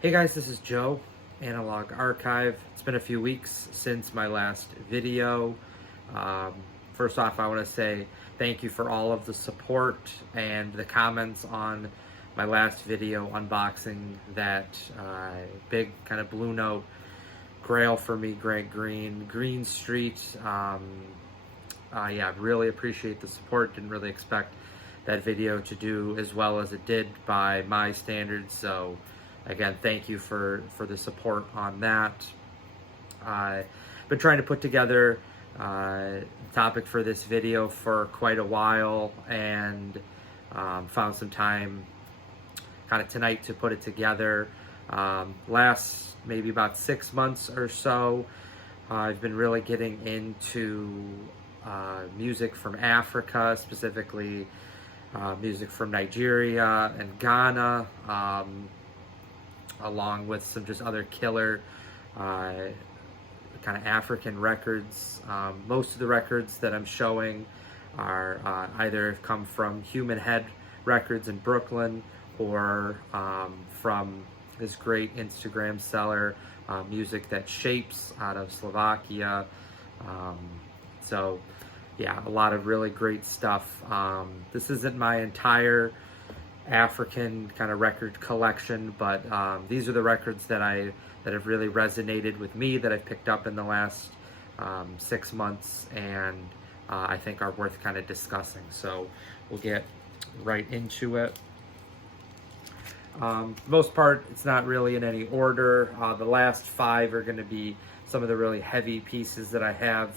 Hey guys, this is Joe, Analog Archive. It's been a few weeks since my last video. Um, First off, I want to say thank you for all of the support and the comments on my last video unboxing that big kind of Blue Note grail for me, Green Street. Yeah, really appreciate the support. Didn't really expect that video to do as well as it did by my standards, so again, thank you for the support on that. I've been trying to put together the topic for this video for quite a while, and found some time kind of tonight to put it together. Last maybe about 6 months or so, I've been really getting into music from Africa, specifically music from Nigeria and Ghana, along with some just other killer kind of African records. Most of the records that I'm showing are either come from Human Head Records in Brooklyn, or from this great Instagram seller, Music That Shapes, out of Slovakia. So yeah, a lot of really great stuff. This isn't my entire African kind of record collection, but these are the records that have really resonated with me, that I've picked up in the last 6 months, and I think are worth kind of discussing. So we'll get right into it. For the most part, it's not really in any order. The last 5 are going to be some of the really heavy pieces that I have,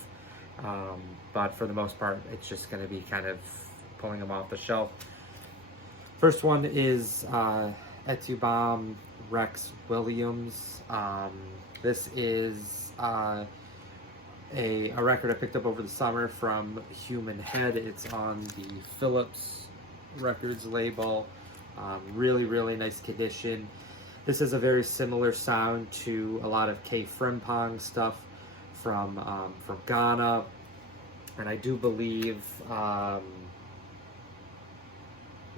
but for the most part, it's just going to be kind of pulling them off the shelf. First one is Etubam Rex Williams. This is a record I picked up over the summer from Human Head. It's on the Phillips Records label. Really nice condition. This is a very similar sound to a lot of Frimpong stuff from Ghana, and I do believe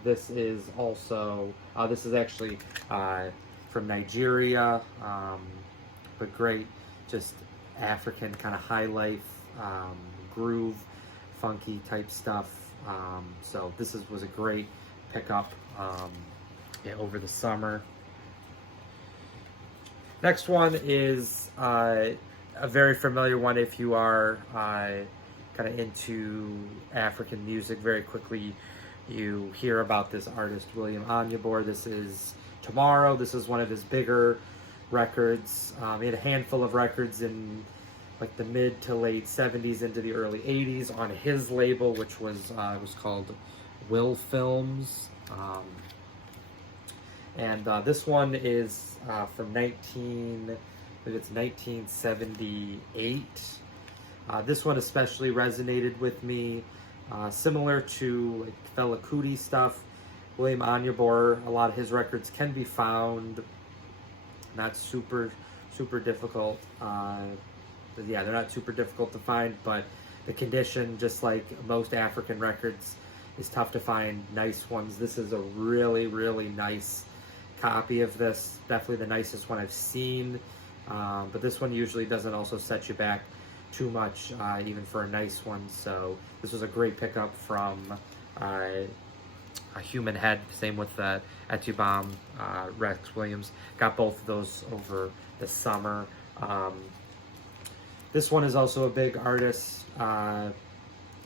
this is also, this is actually from Nigeria, but great, just African kind of highlife, groove, funky type stuff. So this was a great pickup over the summer. Next one is a very familiar one if you are kind of into African music. Very quickly you hear about this artist, William Anyabor. This is Tomorrow. This is one of his bigger records. He had a handful of records in like the mid to late 70s into the early 80s on his label, which was called Will Films. And this one is from 1978. This one especially resonated with me. Similar to like Fela Kuti stuff, William Anyabor, a lot of his records can be found, not super difficult. Yeah, they're not super difficult to find, but the condition, just like most African records, is tough to find nice ones. This is a really nice copy of this. Definitely the nicest one I've seen. But this one usually doesn't also set you back too much, even for a nice one. So this was a great pickup from a Human Head. Same with Etubam Rex Williams. Got both of those over the summer. This one is also a big artist in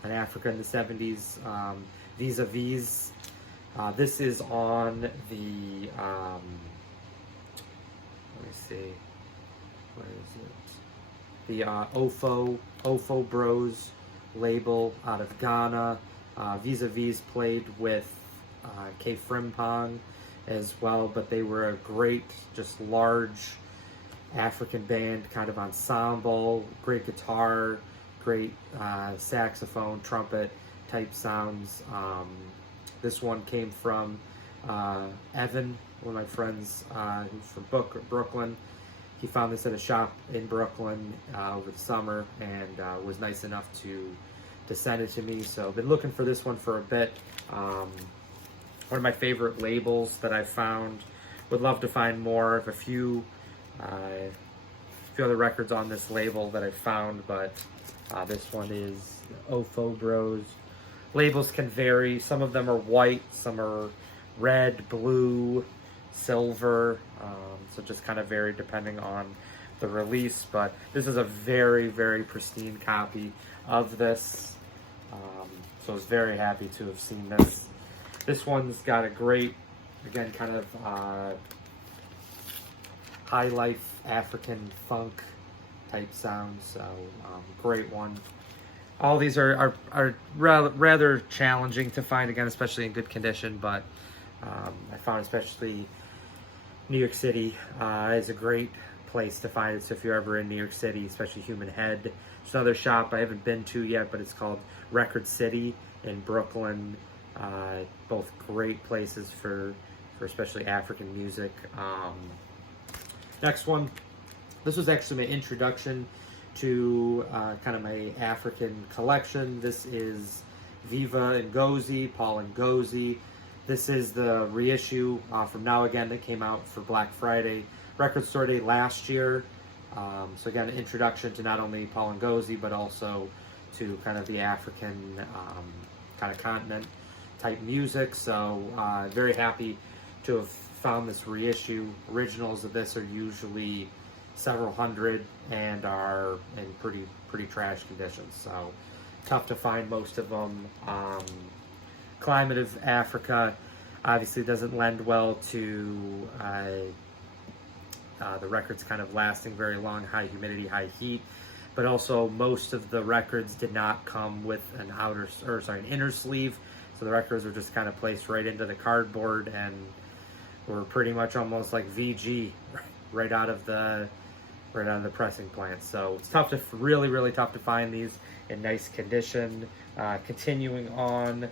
Africa in the 70s, Visa-Vis. This is on the, let me see, where is it? The Ofo Bros label out of Ghana. Visa-Vis played with Frimpong as well, but they were a great, just large African band, kind of ensemble, great guitar, great saxophone, trumpet type sounds. This one came from Evan, one of my friends who's from Brooklyn. He found this at a shop in Brooklyn over the summer, and was nice enough to send it to me. So I've been looking for this one for a bit. One of my favorite labels that I found would love to find more of a few other records on this label that I found, but this one is Ofo Bros. Labels can vary. Some of them are white, some are red, blue, silver, so just kind of vary depending on the release, but this is a very, very pristine copy of this, so I was very happy to have seen this. This one's got a great, again, kind of high life African funk type sound, so great one. All these are rather challenging to find, again, especially in good condition, but I found especially New York City is a great place to find it. So if you're ever in New York City, especially Human Head, there's another shop I haven't been to yet, but it's called Record City in Brooklyn. Both great places for especially African music. Next one, this was actually my introduction to kind of my African collection. This is Viva Ngozi, Paul Ngozi. This is the reissue from Now Again that came out for Black Friday Record Store Day last year. So again, an introduction to not only Paul Ngozi, but also to kind of the African kind of continent type music. So very happy to have found this reissue. Originals of this are usually several hundred and are in pretty trash conditions, so tough to find most of them. Climate of Africa obviously doesn't lend well to the records kind of lasting very long, high humidity, high heat, but also most of the records did not come with an inner sleeve, so the records were just kind of placed right into the cardboard and were pretty much almost like VG right out of the pressing plant. So it's tough to really tough to find these in nice condition. Continuing on,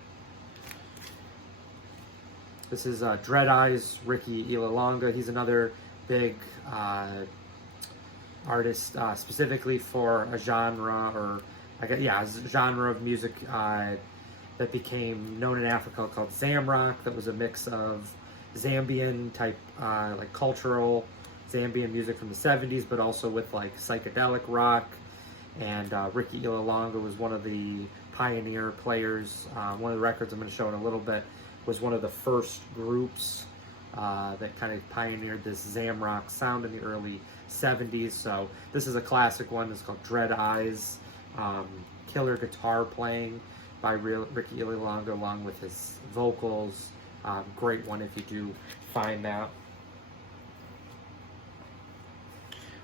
this is Dread Eyes, Ricky Ilalonga. He's another big artist, specifically for a genre, or a genre of music that became known in Africa called Zamrock. That was a mix of Zambian type, like cultural Zambian music from the 70s, but also with like psychedelic rock. And Ricky Ilalonga was one of the pioneer players. One of the records I'm going to show in a little bit was one of the first groups that kind of pioneered this Zamrock sound in the early 70s. So this is a classic one. It's called Dread Eyes. Killer guitar playing by Ricky Ilalonga along with his vocals. Great one if you do find that.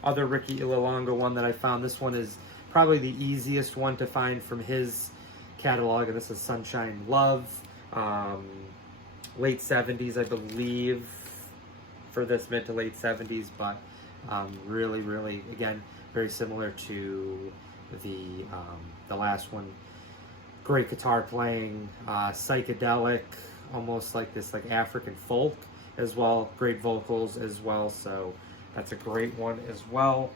Other Ricky Ilalonga one that I found, this one is probably the easiest one to find from his catalog, and this is Sunshine Love. Late 70s, I believe, for this, mid to late 70s, but really, again, very similar to the last one. Great guitar playing, psychedelic, almost like this like African folk as well. Great vocals as well, so that's a great one as well.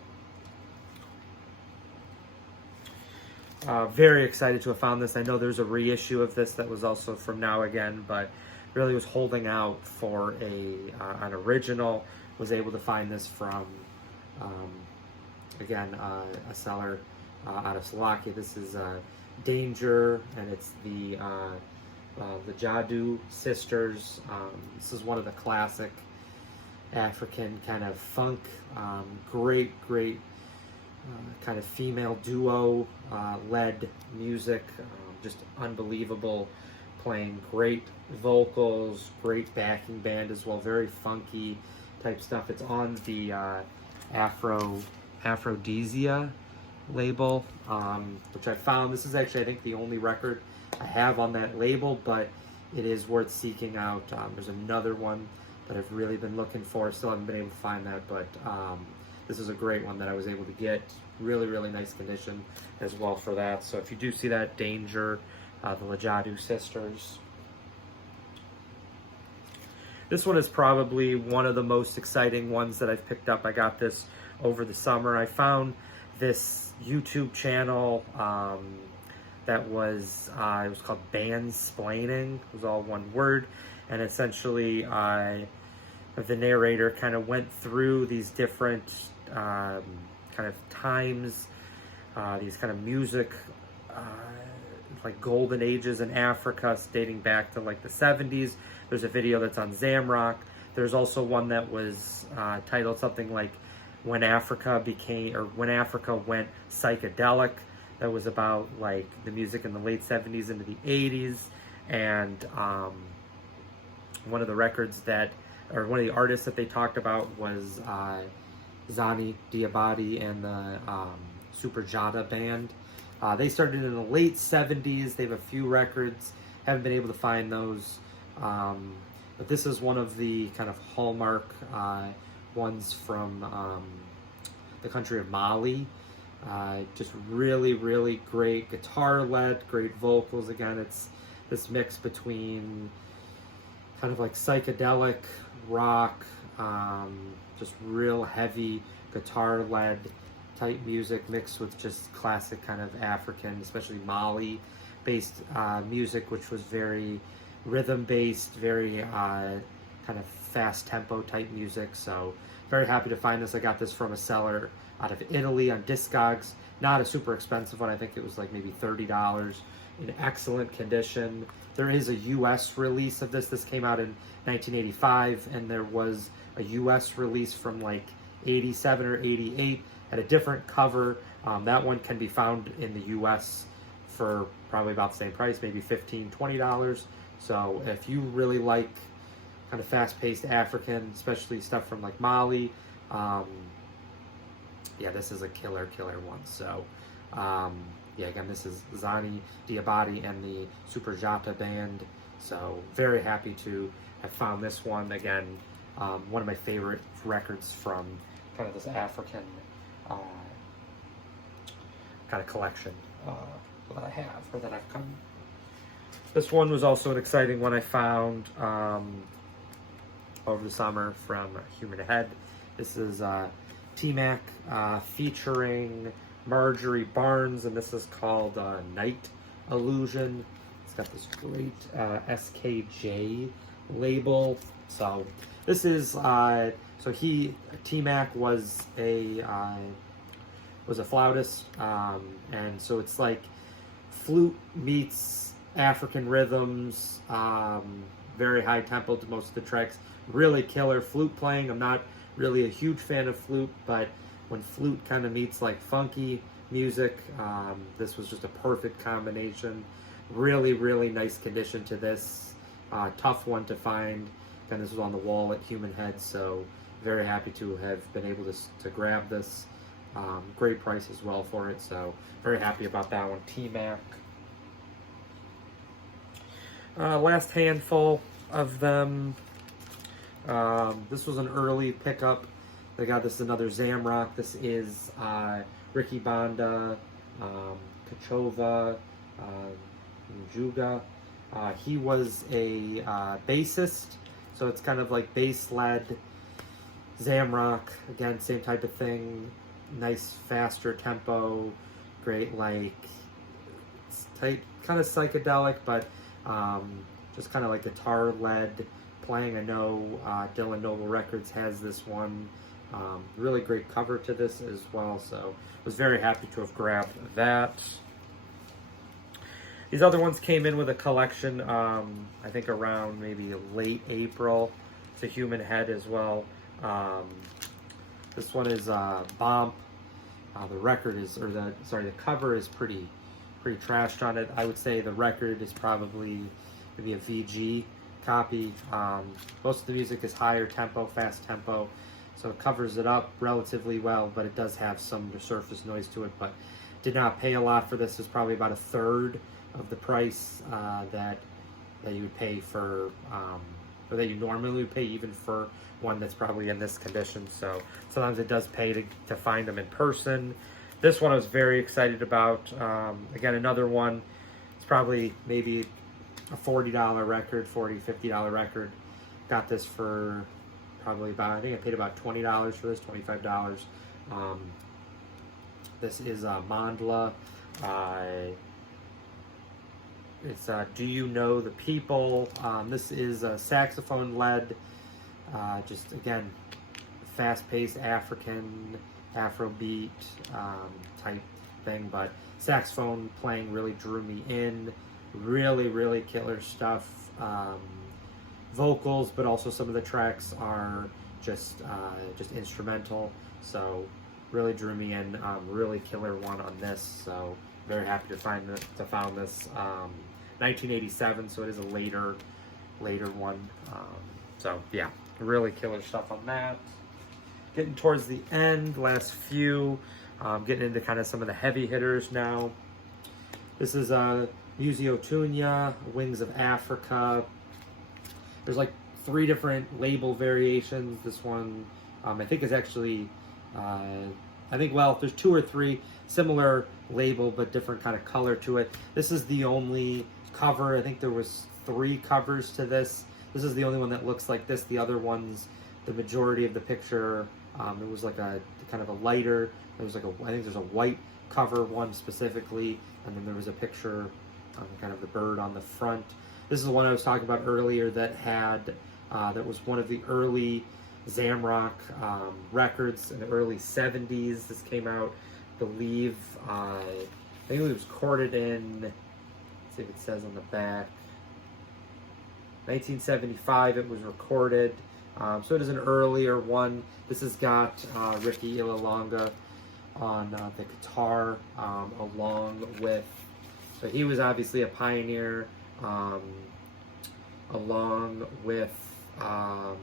Very excited to have found this. I know there's a reissue of this that was also from Now Again, but really was holding out for an original. Was able to find this from, again, a seller out of Slovakia. This is Danger, and it's the Jadu sisters. This is one of the classic African kind of funk, great kind of female duo led music, just unbelievable playing, great vocals, great backing band as well, very funky type stuff. It's on the Aphrodisia label, which I found. This is actually, I think, the only record I have on that label, but it is worth seeking out. There's another one that I've really been looking for. Still haven't been able to find that, but this is a great one that I was able to get. Really nice condition as well for that. So if you do see that, Danger, the Lajadu sisters. This one is probably one of the most exciting ones that I've picked up. I got this over the summer. I found this YouTube channel that was, it was called Bandsplaining. It was all one word. And essentially, the narrator kind of went through these different kind of times, these kind of music, like golden ages in Africa, dating back to like the 70s. There's a video that's on Zamrock. There's also one that was titled something like When Africa Went Psychedelic. That was about like the music in the late 70s into the 80s. And one of the artists that they talked about was Zani Diabate and the Jada band. They started in the late 70s. They have a few records. Haven't been able to find those. But this is one of the kind of hallmark ones from the country of Mali. Just really, really great guitar-led, great vocals. Again, it's this mix between kind of like psychedelic rock, just real heavy guitar-led type music mixed with just classic kind of African, especially Mali-based music, which was very rhythm-based, very kind of fast tempo type music. So very happy to find this. I got this from a seller out of Italy on Discogs. Not a super expensive one. I think it was like maybe $30. In excellent condition. There is a US release of this. This came out in 1985, and there was a US release from like 87 or 88. Had a different cover. That one can be found in the US for probably about the same price, maybe $15, $20. So if you really like kind of fast-paced African, especially stuff from like Mali, yeah, this is a killer one. So yeah, again, this is Zani Diabate and the Jada band. So very happy to have found this one. Again, one of my favorite records from kind of this African kind of collection that I have, or that I've come. This one was also an exciting one I found over the summer from Human Head. This is T-Mac featuring Marjorie Barnes, and this is called Night Illusion. It's got this great SKJ label. So this is T-Mac was a flautist, and so it's like flute meets African rhythms, very high tempo to most of the tracks. Really killer flute playing. I'm not really a huge fan of flute, but when flute kind of meets like funky music, this was just a perfect combination. Really, really nice condition to this. Tough one to find. And this was on the wall at Human Head, so very happy to have been able to grab this. Great price as well for it, so very happy about that one. T-Mac. Last handful of them. This was an early pickup. They got this another Zamrock. This is Ricky Banda, Kachova, Njuga. He was a bassist, so it's kind of like bass-led Zamrock. Again, same type of thing. Nice, faster tempo. Great, like, it's tight, kind of psychedelic, but just kind of like guitar-led playing. I know Dylan Noble Records has this one. Really great cover to this as well, so was very happy to have grabbed that. These other ones came in with a collection, I think around maybe late April. It's a Human Head as well. This one is Bomb. The record is, the cover is pretty trashed on it. I would say the record is probably maybe a VG copy. Most of the music is higher tempo, fast tempo, so it covers it up relatively well, but it does have some surface noise to it. But did not pay a lot for this. It's probably about a third of the price that you would pay for, or that you normally would pay even for one that's probably in this condition. So sometimes it does pay to find them in person. This one I was very excited about. Again, another one. It's probably maybe a $40 record, $50 record. Got this for probably about, I think I paid about $20 for this, $25. This is Mandela. It's Do You Know the People? This is a saxophone-led Just again, fast-paced African Afrobeat type thing, but saxophone playing really drew me in. Really killer stuff. Vocals, but also some of the tracks are just instrumental. So really drew me in. Really killer one on this. So very happy to found this. 1987, so it is a later one. So yeah, really killer stuff on that. Getting towards the end, last few, getting into kind of some of the heavy hitters now. This is Museo Tunya, Wings of Africa. There's like 3 different label variations. This one, I think is actually, well, there's 2 or 3 similar label, but different kind of color to it. This is the only cover. I think there was 3 covers to this. This is the only one that looks like this. The other ones, the majority of the picture, it was like a kind of a lighter. There was like I think there's a white cover one specifically, and then there was a picture, kind of the bird on the front. This is the one I was talking about earlier that had, that was one of the early Zamrock records in the early 70s. This came out, I believe, I think it was recorded in, let's see if it says on the back, 1975 it was recorded. So it is an earlier one. This has got Ricky Ilalonga on the guitar, along with, so he was obviously a pioneer, along with, I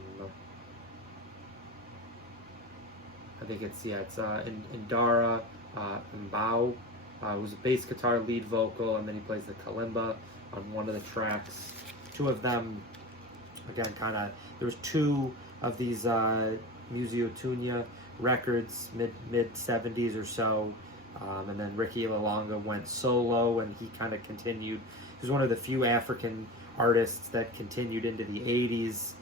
think it's Indara Mbao, who's a bass guitar lead vocal, and then he plays the kalimba on one of the tracks. 2 of them, again, kind of, there was 2 of these Museo Tunya records, mid 70s or so, and then Ricky Ilalonga went solo, and he kind of continued. He was one of the few African artists that continued into the 80s,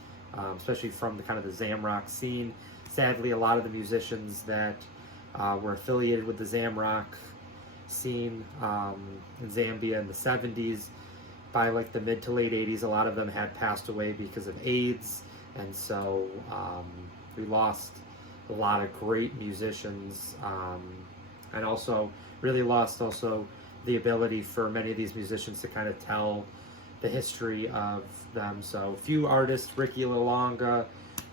especially from the kind of the Zamrock scene. Sadly, a lot of the musicians that were affiliated with the Zamrock scene in Zambia in the 70s, by like the mid to late 80s, a lot of them had passed away because of AIDS, and so we lost a lot of great musicians, and also really lost also the ability for many of these musicians to kind of tell the history of them. So few artists, Ricky Ilalonga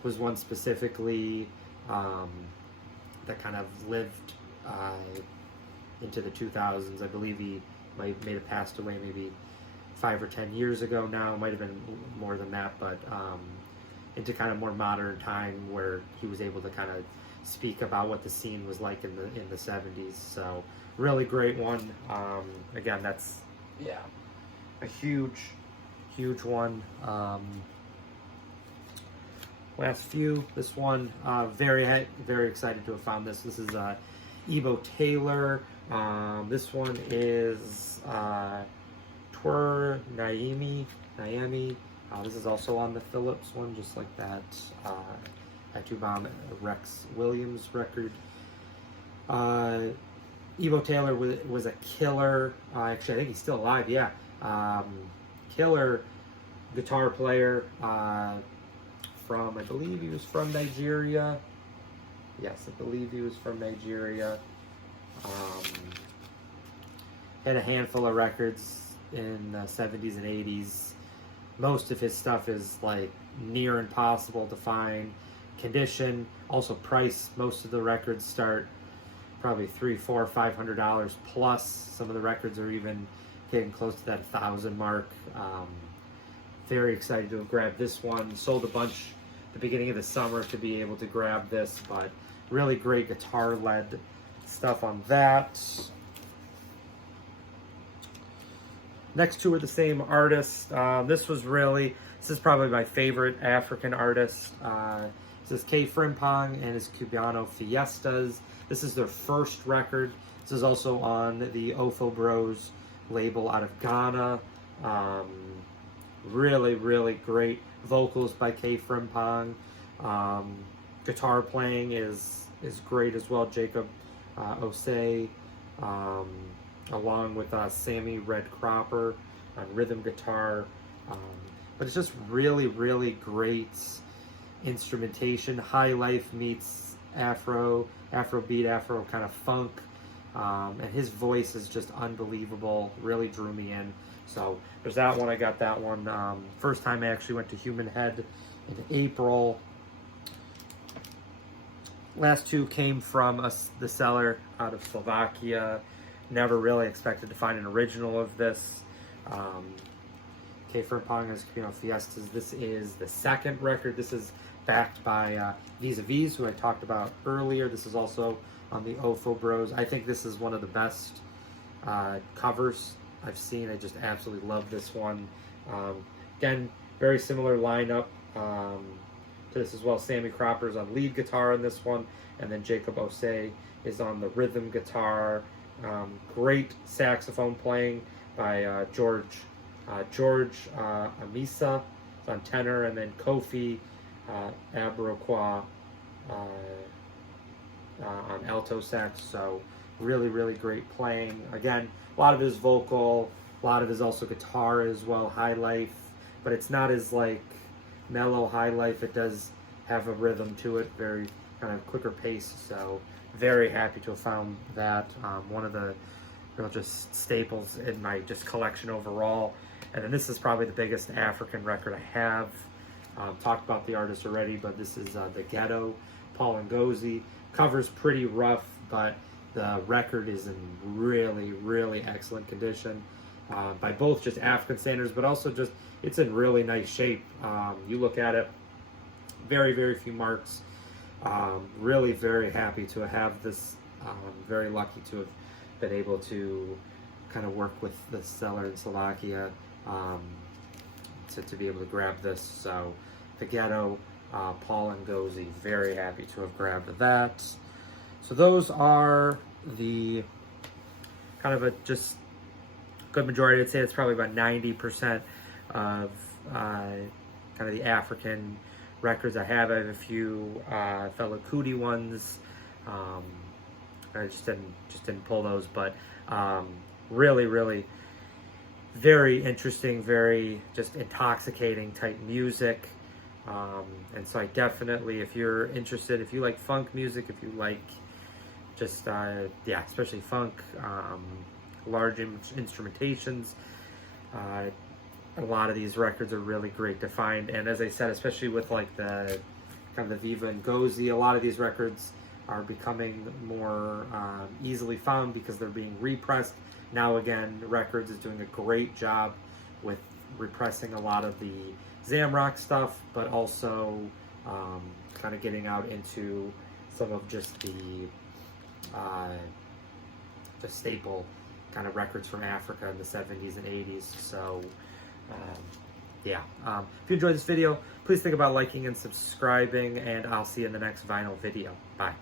was one specifically that kind of lived into the 2000s. I believe he may have passed away maybe 5 or 10 years ago now. It might have been more than that, but into kind of more modern time where he was able to kind of speak about what the scene was like in the 70s. So really great one. Again, that's a huge one. Last few. This one, very excited to have found this. This is Ebo Taylor. This one is Twer Naimi. This is also on the Phillips one, just like that. Atubam Rex Williams record. Ebo Taylor was a killer. Actually, I think he's still alive. Yeah, killer guitar player. I believe he was from Nigeria. Yes, I believe he was from Nigeria. Had a handful of records in the 70s and 80s. Most of his stuff is like near impossible to find condition. Also price. Most of the records start probably $300, $400, $500 plus. Some of the records are even getting close to that 1,000 mark. Very excited to have grabbed this one. Sold a bunch at the beginning of the summer to be able to grab this, but really great guitar-led stuff on that. Next 2 are the same artist. This is probably my favorite African artist. This is K. Frimpong and his Cubano Fiestas. This is their first record. This is also on the Ofo Bros label out of Ghana. Really great vocals by K. Frimpong. Guitar playing is great as well. Jacob Osei, along with Sammy Red Cropper on rhythm guitar. But it's just really great instrumentation. Highlife meets Afrobeat, Afro kind of funk. And his voice is just unbelievable. Really drew me in. So there's that one. I got that one. First time I actually went to Human Head in April. Last two came from the seller out of Slovakia. Never really expected to find an original of this. Frimpong is, Fiestas. This is the second record. This is backed by Visa-Vis, who I talked about earlier. This is also on the Ofo Bros. I think this is one of the best covers I've seen. I just absolutely love this one. Again, very similar lineup to this as well. Sammy Cropper's on lead guitar on this one, and then Jacob Osei is on the rhythm guitar. Great saxophone playing by George Amisa on tenor, and then Kofi Abrokwa on alto sax. So really, really great playing. Again, a lot of his vocal, a lot of his also guitar as well, highlife, but it's not as like mellow highlife. It does have a rhythm to it, very kind of quicker pace. So very happy to have found that. One of the just staples in my just collection overall. And then this is probably the biggest African record I have. Talked about the artist already, but this is The Ghetto, Paul Ngozi. Cover's pretty rough, but the record is in really, really excellent condition by both just African standards, but also just it's in really nice shape. You look at it, very, very few marks. Really very happy to have this. Very lucky to have been able to kind of work with the seller in Slovakia to be able to grab this. So The Ghetto, Paul Ngozi, very happy to have grabbed that. So those are the kind of a just good majority. I'd say it's probably about 90% of kind of the African records I have. I have a few fellow Cootie ones. I just didn't pull those, but really, really very interesting, very just intoxicating type music. And so I definitely, if you're interested, if you like funk music, if you like just, especially funk, large instrumentations, a lot of these records are really great to find. And as I said, especially with like the kind of the Viva and Ngozi, a lot of these records are becoming more easily found because they're being repressed. Now again, Records is doing a great job with repressing a lot of the Zamrock stuff, but also kind of getting out into some of just the staple kind of records from Africa in the 70s and 80s. So if you enjoyed this video, please think about liking and subscribing, and I'll see you in the next vinyl video. Bye.